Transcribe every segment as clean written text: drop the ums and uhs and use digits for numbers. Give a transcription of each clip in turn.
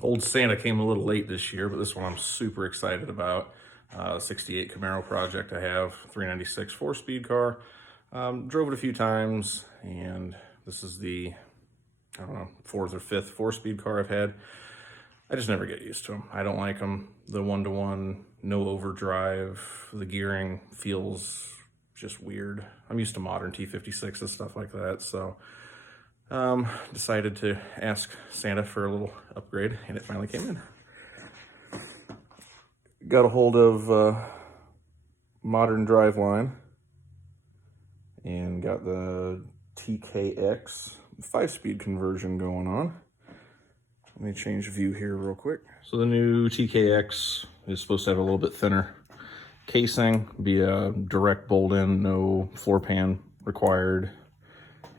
Old Santa came a little late this year, but this one I'm super excited about. 68 Camaro project I have, 396 4-speed car. Drove it a few times, and this is the, I don't know, fourth or fifth 4-speed car I've had. I just never get used to them. I don't like them. The one-to-one, no overdrive, the gearing feels just weird. I'm used to modern T56s and stuff like that, so decided to ask Santa for a little upgrade, and it finally came in. Got a hold of Modern Driveline and got the TKX 5-speed conversion going on. Let me change view here real quick. So the new TKX is supposed to have a little bit thinner casing, be a direct bolt-in, no floor pan required,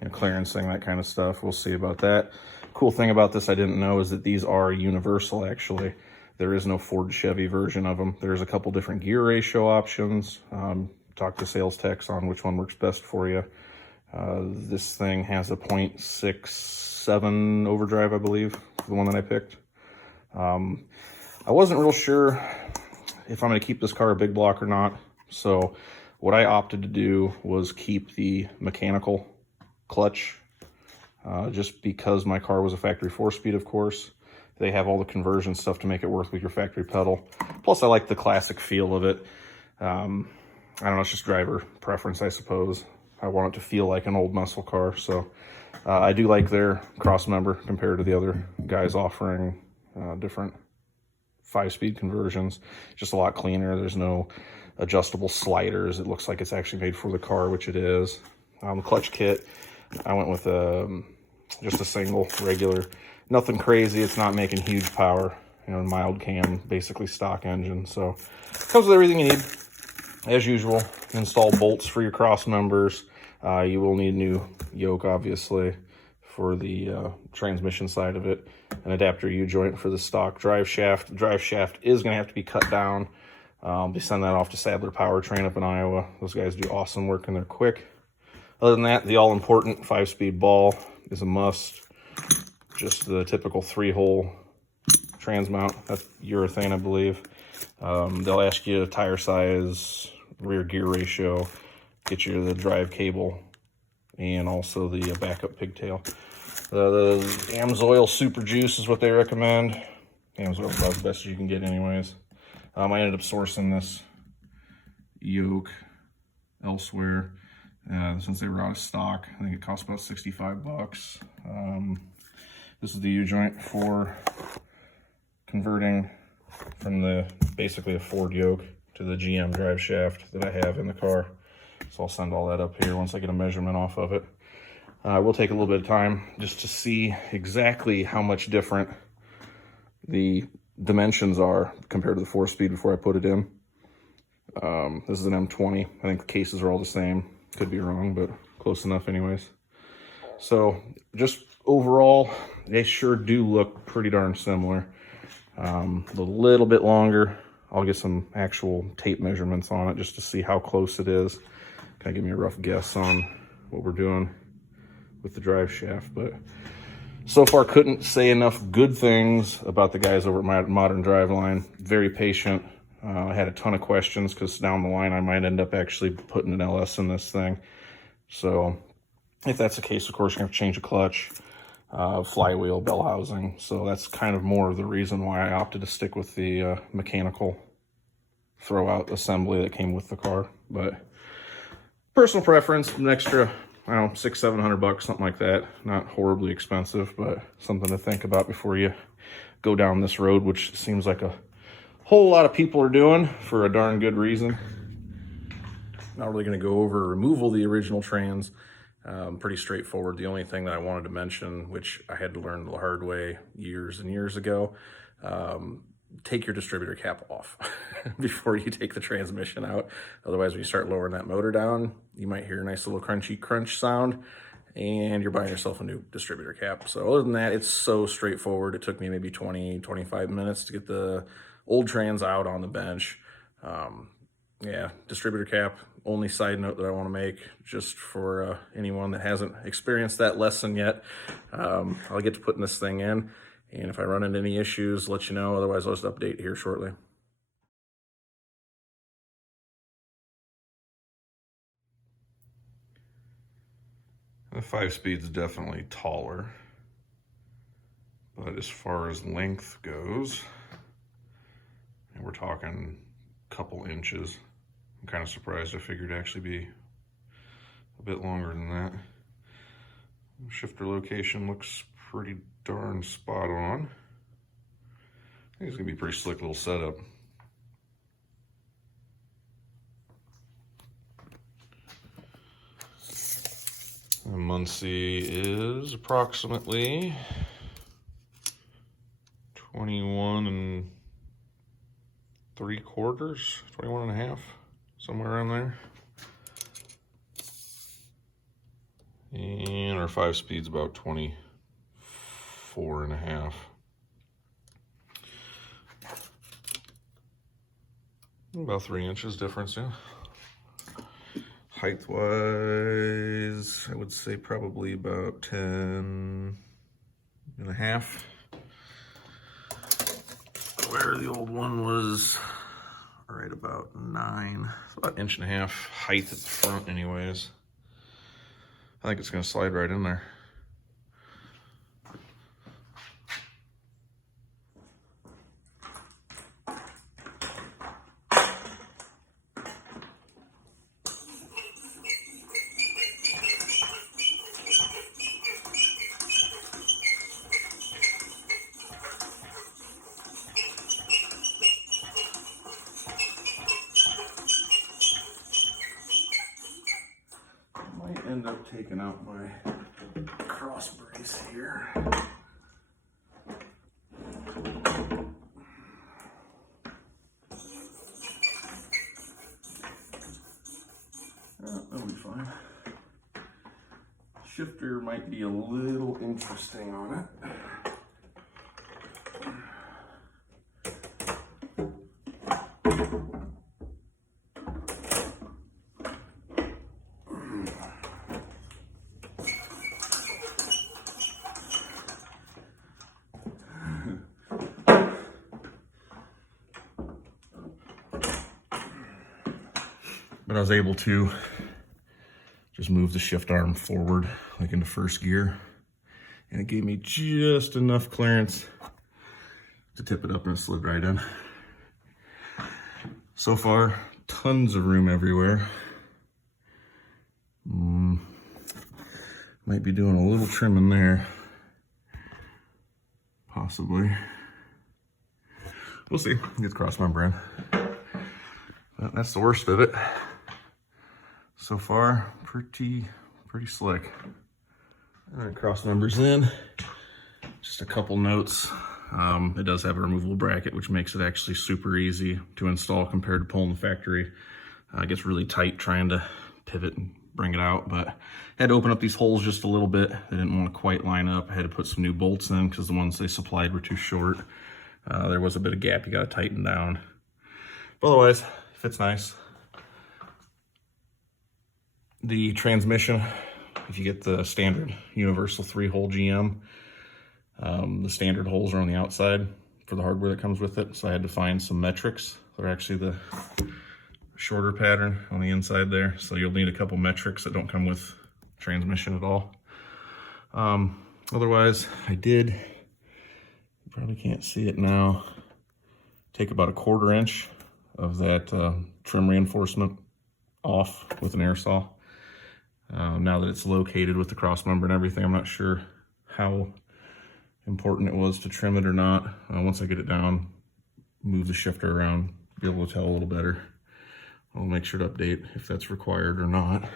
clearancing, that kind of stuff. We'll see about that. Cool thing about this I didn't know is that these are universal, actually. There is no Ford Chevy version of them. There's a couple different gear ratio options. Talk to sales techs on which one works best for you. This thing has a 0.67 overdrive, I believe, the one that I picked. I wasn't real sure if I'm going to keep this car a big block or not. So what I opted to do was keep the mechanical clutch, just because my car was a factory 4-speed, of course. They have all the conversion stuff to make it work with your factory pedal. Plus, I like the classic feel of it. I don't know, it's just driver preference, I suppose. I want it to feel like an old muscle car. So I do like their cross member compared to the other guys offering different 5-speed conversions. Just a lot cleaner. There's no adjustable sliders. It looks like it's actually made for the car, which it is. The clutch kit, I went with just a single, regular. Nothing crazy. It's not making huge power. Mild cam, basically stock engine. So comes with everything you need. As usual, install bolts for your cross members. You will need a new yoke, obviously, for the transmission side of it. An adapter U-joint for the stock drive shaft. The drive shaft is going to have to be cut down. I'll be sending that off to Sadler Powertrain up in Iowa. Those guys do awesome work and they're quick. Other than that, the all-important 5-speed ball is a must. Just the typical 3-hole trans mount. That's urethane, I believe. They'll ask you tire size, rear gear ratio, get you the drive cable, and also the backup pigtail. The AMSOIL Super Juice is what they recommend. AMSOIL is about the best you can get anyways. I ended up sourcing this yoke elsewhere. Since they were out of stock, I think it cost about 65 bucks. This is the U-joint for converting from basically a Ford yoke to the GM drive shaft that I have in the car. So I'll send all that up here once I get a measurement off of it. We'll take a little bit of time just to see exactly how much different the dimensions are compared to the 4-speed before I put it in. This is an M20. I think the cases are all the same. Could be wrong, but close enough anyways. So just overall, they sure do look pretty darn similar. A little bit longer. I'll get some actual tape measurements on it just to see how close it is. Kind of give me a rough guess on what we're doing with the drive shaft. But so far, couldn't say enough good things about the guys over at Modern Driveline. Very patient. I had a ton of questions because down the line I might end up actually putting an LS in this thing. So if that's the case, of course, you're going to have to change a clutch, flywheel, bell housing. So that's kind of more of the reason why I opted to stick with the mechanical throw-out assembly that came with the car. But personal preference, an extra, I don't know, $600-700, something like that. Not horribly expensive, but something to think about before you go down this road, which seems like a whole lot of people are doing for a darn good reason. Not really going to go over removal of the original trans. Pretty straightforward. The only thing that I wanted to mention, which I had to learn the hard way years and years ago, take your distributor cap off before you take the transmission out. Otherwise, when you start lowering that motor down, you might hear a nice little crunchy crunch sound, and you're buying yourself a new distributor cap. So other than that, it's so straightforward. It took me maybe 20-25 minutes to get the old trans out on the bench. Yeah, distributor cap, only side note that I want to make, just for anyone that hasn't experienced that lesson yet. I'll get to putting this thing in, And if I run into any issues, let you know. Otherwise, I'll just update here shortly. The 5-speed is definitely taller, but as far as length goes, and we're talking a couple inches. I'm kind of surprised. I figured it'd actually be a bit longer than that. Shifter location looks pretty darn spot on. I think it's gonna be a pretty slick little setup. The Muncie is approximately 21 3/4, 21 and a half, somewhere around there. And our 5-speed's about 24 and a half. About 3 inches difference, yeah. Height wise, I would say probably about 10 and a half. Where the old one was right about 9. It's about 1.5 inches height at the front anyways. I think it's gonna slide right in there. End up taking out my cross brace here. That'll be fine. Shifter might be a little interesting on it. But I was able to just move the shift arm forward, like into first gear. And it gave me just enough clearance to tip it up and it slid right in. So far, tons of room everywhere. Might be doing a little trimming there. Possibly. We'll see. Get the cross member in. But that's the worst of it. So far, pretty slick. All right, cross members in. Just a couple notes. It does have a removable bracket, which makes it actually super easy to install compared to pulling the factory. It gets really tight trying to pivot and bring it out, but I had to open up these holes just a little bit. They didn't want to quite line up. I had to put some new bolts in because the ones they supplied were too short. There was a bit of gap you got to tighten down. But otherwise, fits nice. The transmission, if you get the standard universal 3-hole GM, the standard holes are on the outside for the hardware that comes with it. So I had to find some metrics. They're actually the shorter pattern on the inside there. So you'll need a couple metrics that don't come with transmission at all. Otherwise, I did, you probably can't see it now, take about 1/4 inch of that trim reinforcement off with an air saw. Now that it's located with the cross member and everything, I'm not sure how important it was to trim it or not. Once I get it down, move the shifter around, be able to tell a little better. I'll make sure to update if that's required or not.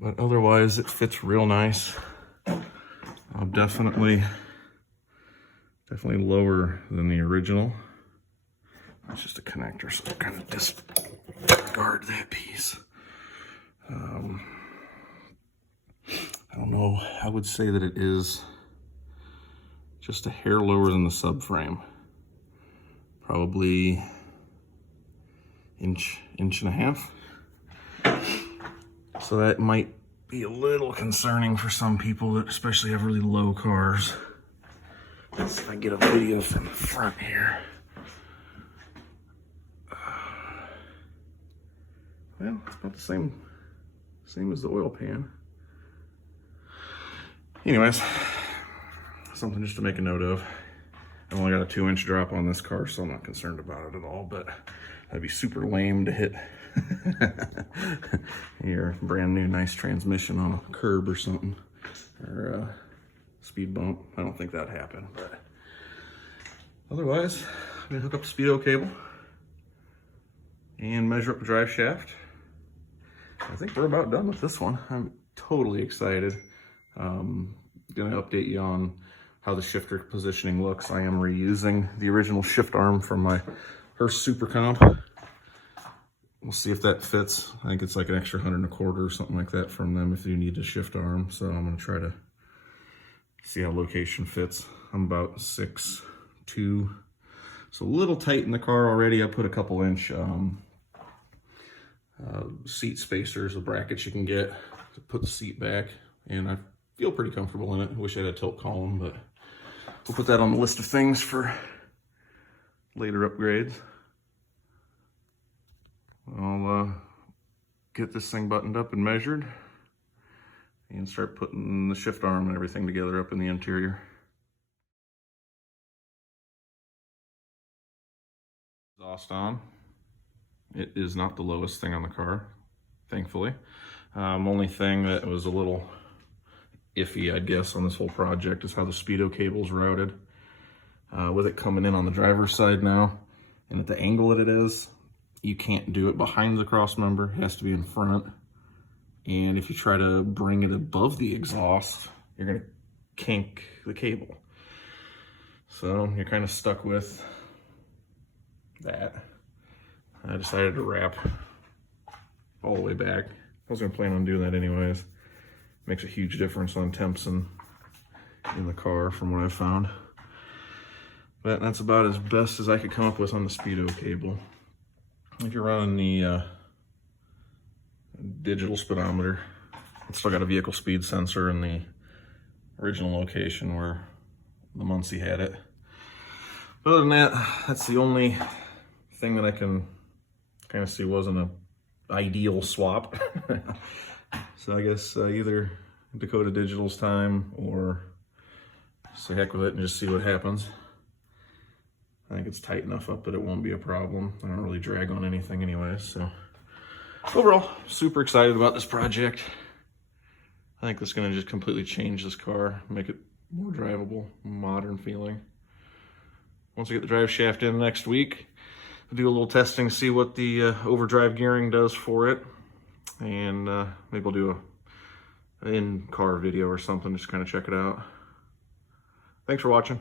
But otherwise, it fits real nice. Definitely lower than the original. It's just a connector, so I kind of disregard that piece. I don't know, I would say that it is just a hair lower than the subframe. Probably inch and a half. So that might be a little concerning for some people that especially have really low cars. Let's see if I get a video from the front here. Well, it's about the same as the oil pan. Anyways, something just to make a note of. I've only got a 2-inch drop on this car, so I'm not concerned about it at all, but that'd be super lame to hit your brand new nice transmission on a curb or something, or a speed bump. I don't think that'd happen, but otherwise, I'm gonna hook up the Speedo cable and measure up the drive shaft. I think we're about done with this one. I'm totally excited. Gonna update you on how the shifter positioning looks. I am reusing the original shift arm from my Hearst Super Comp. We'll see if that fits. I think it's like an extra $125 or something like that from them if you need a shift arm. So I'm gonna try to see how location fits. I'm about 6'2", so a little tight in the car already. I put a couple inch seat spacers, the brackets you can get to put the seat back, and I feel pretty comfortable in it. I wish I had a tilt column, but we'll put that on the list of things for later upgrades. I'll get this thing buttoned up and measured and start putting the shift arm and everything together up in the interior. Exhaust on. It is not the lowest thing on the car, thankfully. Only thing that was a little iffy, I guess, on this whole project is how the Speedo cable's routed. With it coming in on the driver's side now, and at the angle that it is, you can't do it behind the cross member. It has to be in front. And if you try to bring it above the exhaust, you're gonna kink the cable. So you're kind of stuck with that. I decided to wrap all the way back. I was gonna plan on doing that anyways. Makes a huge difference on temps in the car from what I've found. But that's about as best as I could come up with on the Speedo cable. If you're running the digital speedometer, it's still got a vehicle speed sensor in the original location where the Muncie had it. But other than that, that's the only thing that I can kind of see wasn't an ideal swap. So I guess either Dakota Digital's time or say heck with it and just see what happens. I think it's tight enough up that it won't be a problem. I don't really drag on anything anyways, so. Overall, super excited about this project. I think this is gonna just completely change this car, make it more drivable, modern feeling. Once I get the drive shaft in next week, I'll do a little testing to see what the overdrive gearing does for it. And maybe we'll do an in-car video or something, just kind of check it out. Thanks for watching.